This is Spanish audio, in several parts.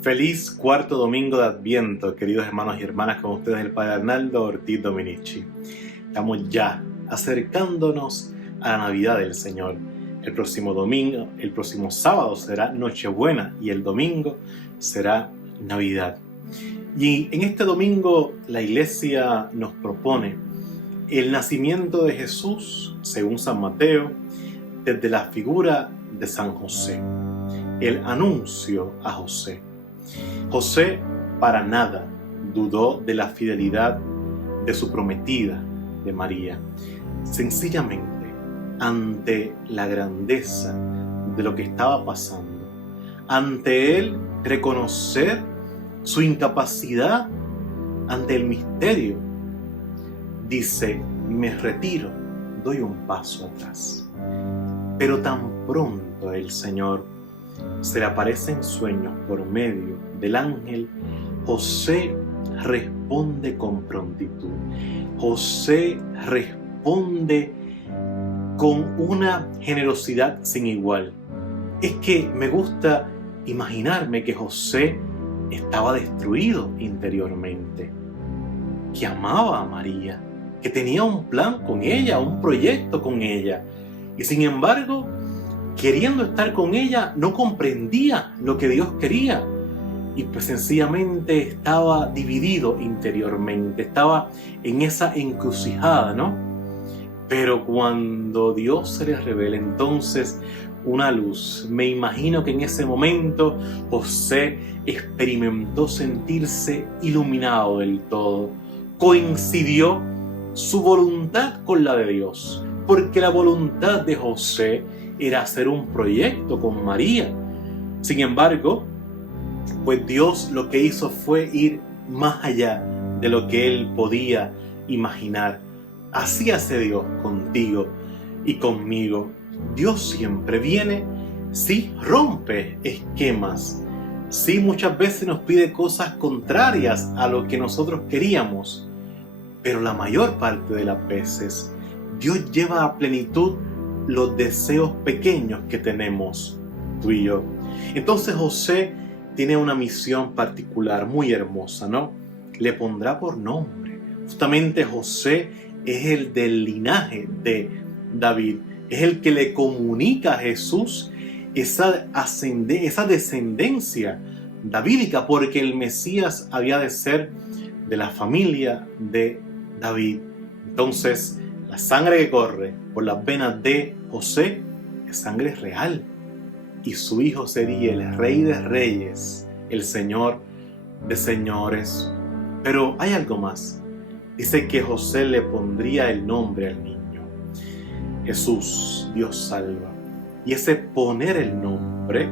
Feliz cuarto domingo de Adviento, queridos hermanos y hermanas, con ustedes el Padre Arnaldo Ortiz Dominici. Estamos ya acercándonos a la Navidad del Señor. El próximo sábado será Nochebuena y el domingo será Navidad. Y en este domingo la Iglesia nos propone el nacimiento de Jesús, según San Mateo, desde la figura de San José, el anuncio a José. José para nada dudó de la fidelidad de su prometida, de María. Sencillamente, ante la grandeza de lo que estaba pasando, ante él reconocer su incapacidad ante el misterio, dice: me retiro, doy un paso atrás. Pero tan pronto el Señor se le aparece en sueños por medio del ángel, José responde con prontitud. José responde con una generosidad sin igual. Es que me gusta imaginarme que José estaba destruido interiormente, que amaba a María, que tenía un plan con ella, un proyecto con ella, y sin embargo, queriendo estar con ella, no comprendía lo que Dios quería. Y pues sencillamente estaba dividido interiormente, estaba en esa encrucijada, ¿no? Pero cuando Dios se le revela entonces una luz, me imagino que en ese momento José experimentó sentirse iluminado del todo. Coincidió su voluntad con la de Dios, porque la voluntad de José era hacer un proyecto con María. Sin embargo, pues Dios lo que hizo fue ir más allá de lo que él podía imaginar. Así hace Dios contigo y conmigo. Dios siempre viene, sí, rompe esquemas, sí, muchas veces nos pide cosas contrarias a lo que nosotros queríamos, pero la mayor parte de las veces Dios lleva a plenitud los deseos pequeños que tenemos tú y yo. Entonces José tiene una misión particular, muy hermosa, ¿no? Le pondrá por nombre. Justamente José es el del linaje de David, es el que le comunica a Jesús esa descendencia davídica, porque el Mesías había de ser de la familia de David. Entonces, la sangre que corre por las venas de José es sangre real, y su hijo sería el Rey de Reyes, el Señor de Señores. Pero hay algo más. Dice que José le pondría el nombre al niño. Jesús, Dios salva. Y ese poner el nombre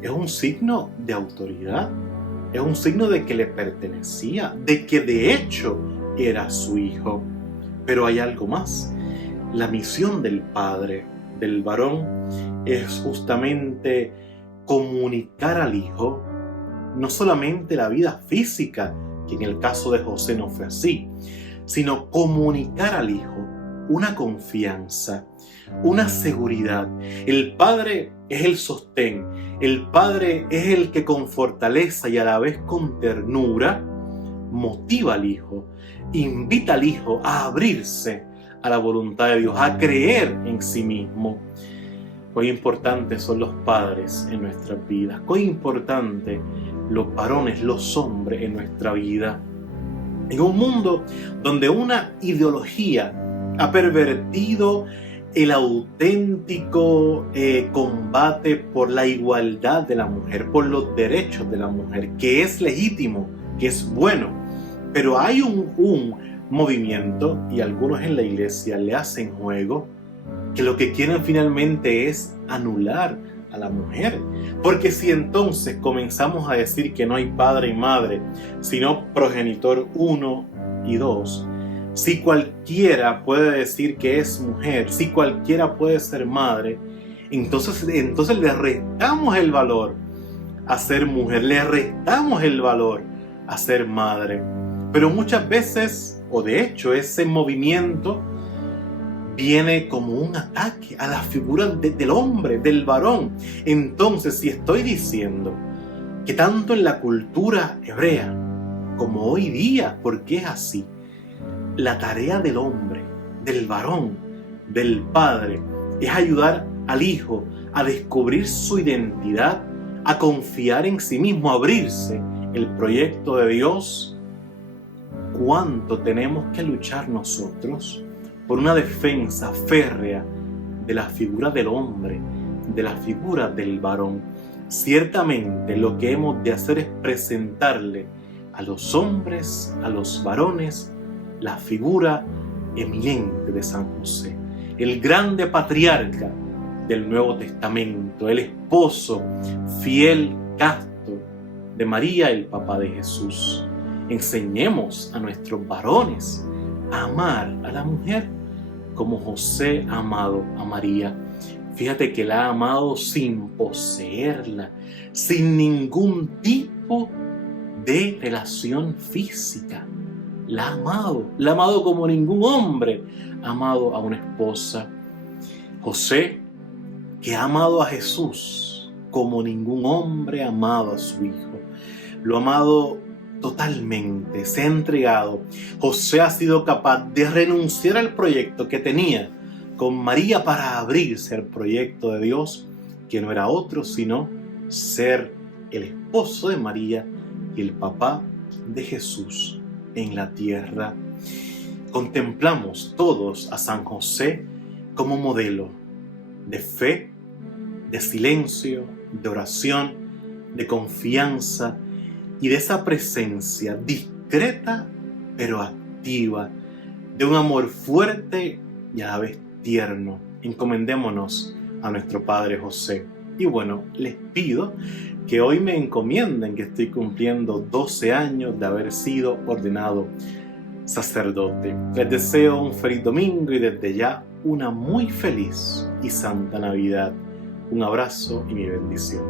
es un signo de autoridad, es un signo de que le pertenecía, de que de hecho era su hijo. Pero hay algo más. La misión del padre, del varón, es justamente comunicar al hijo no solamente la vida física, que en el caso de José no fue así, sino comunicar al hijo una confianza, una seguridad. El padre es el sostén, el padre es el que con fortaleza y a la vez con ternura motiva al hijo, invita al hijo a abrirse a la voluntad de Dios, a creer en sí mismo. Cuán importantes son los padres en nuestras vidas, cuán importantes los varones, los hombres en nuestra vida. En un mundo donde una ideología ha pervertido el auténtico combate por la igualdad de la mujer, por los derechos de la mujer, que es legítimo, que es bueno, pero hay un movimiento, y algunos en la iglesia le hacen juego, que lo que quieren finalmente es anular a la mujer. Porque si entonces comenzamos a decir que no hay padre y madre, sino progenitor 1 y 2, si cualquiera puede decir que es mujer, si cualquiera puede ser madre, entonces le restamos el valor a ser mujer, le restamos el valor a ser madre. Pero muchas veces, o de hecho ese movimiento viene como un ataque a la figura del hombre, del varón. Entonces, si estoy diciendo que tanto en la cultura hebrea como hoy día, porque es así, la tarea del hombre, del varón, del padre, es ayudar al hijo a descubrir su identidad, a confiar en sí mismo, a abrirse el proyecto de Dios. ¿Cuánto tenemos que luchar nosotros por una defensa férrea de la figura del hombre, de la figura del varón? Ciertamente lo que hemos de hacer es presentarle a los hombres, a los varones, la figura eminente de San José, el grande patriarca del Nuevo Testamento, el esposo fiel, casto de María, el papá de Jesús. Enseñemos a nuestros varones a amar a la mujer como José ha amado a María. Fíjate que la ha amado sin poseerla, sin ningún tipo de relación física. La ha amado como ningún hombre ha amado a una esposa. José, que ha amado a Jesús como ningún hombre ha amado a su hijo. Lo ha amado totalmente, se ha entregado. José ha sido capaz de renunciar al proyecto que tenía con María para abrirse al proyecto de Dios, que no era otro sino ser el esposo de María y el papá de Jesús en la tierra. Contemplamos todos a San José como modelo de fe, de silencio, de oración, de confianza y de esa presencia discreta pero activa, de un amor fuerte y a la vez tierno. Encomendémonos a nuestro Padre José. Y bueno, les pido que hoy me encomienden que estoy cumpliendo 12 años de haber sido ordenado sacerdote. Les deseo un feliz domingo y desde ya una muy feliz y santa Navidad. Un abrazo y mi bendición.